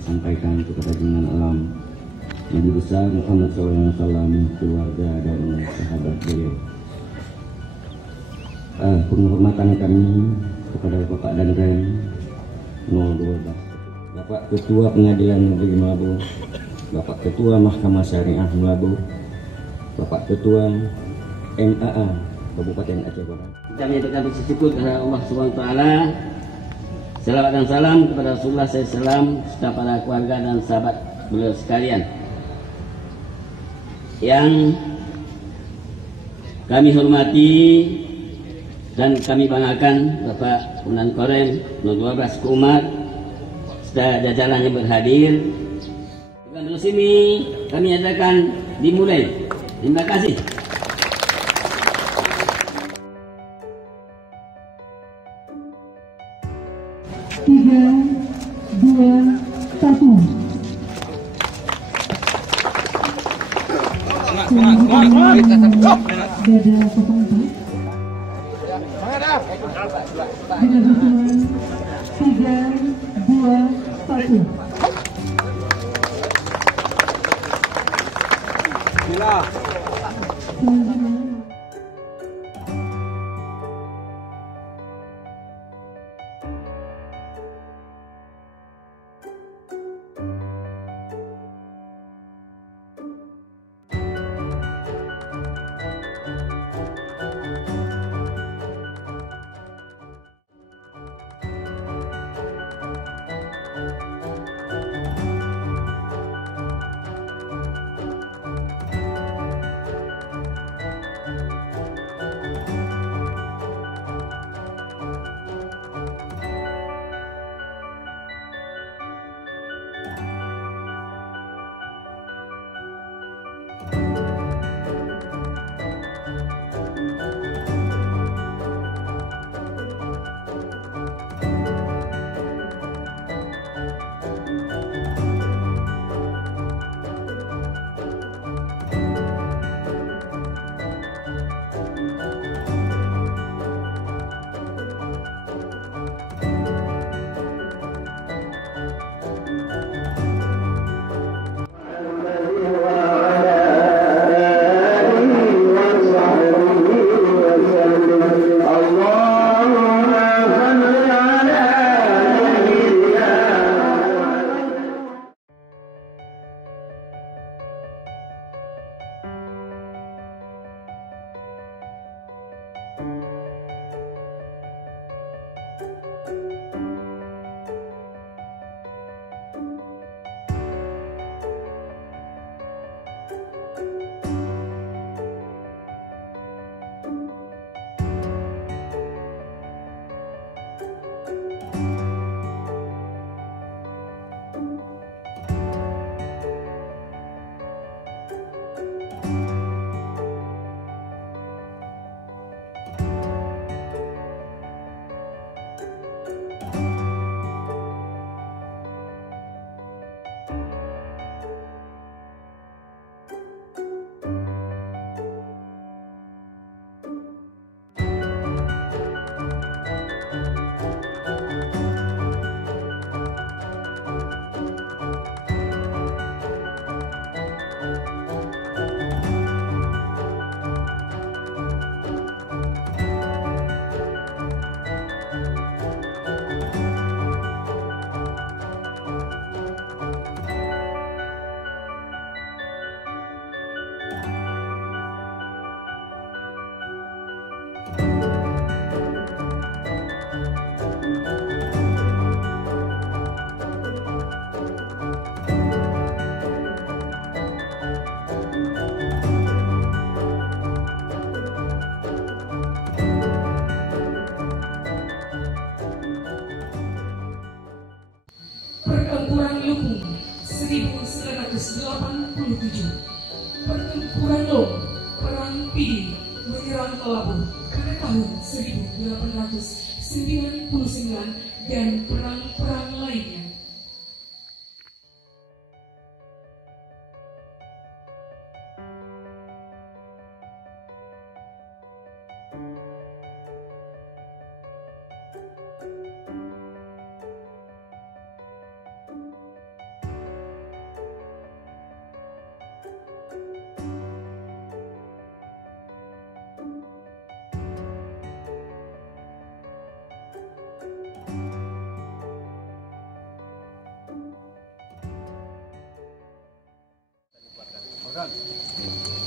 Sampaikan kepada junjungan alam Nabi besar Muhammad SAW, keluarga dan sahabat beliau. Penghormatan kami kepada Bapak Danrem 012, Bapak Ketua Pengadilan Negeri Melaboh, Bapak Ketua Mahkamah Syariah Melaboh, Bapak Ketua MAA Kabupaten Aceh Barat. Kita menyatakan bersyukur kepada Allah SWT. Salawat dan salam kepada Rasulullah SAW serta para keluarga dan sahabat beliau sekalian. Yang kami hormati dan kami banggakan Bapak Komandan Korem 012 Kumat serta jajaran yang berhadir. Dengan resmi kami nyatakan dimulai. Terima kasih. Tiga, dua, satu. Dada 04 dengan hitungan 3, 2, 1. 1987. Pertempuran Long, Perang Pidi, menyerang Labuh pada tahun 1899 dan perang-perang lainnya. Organ.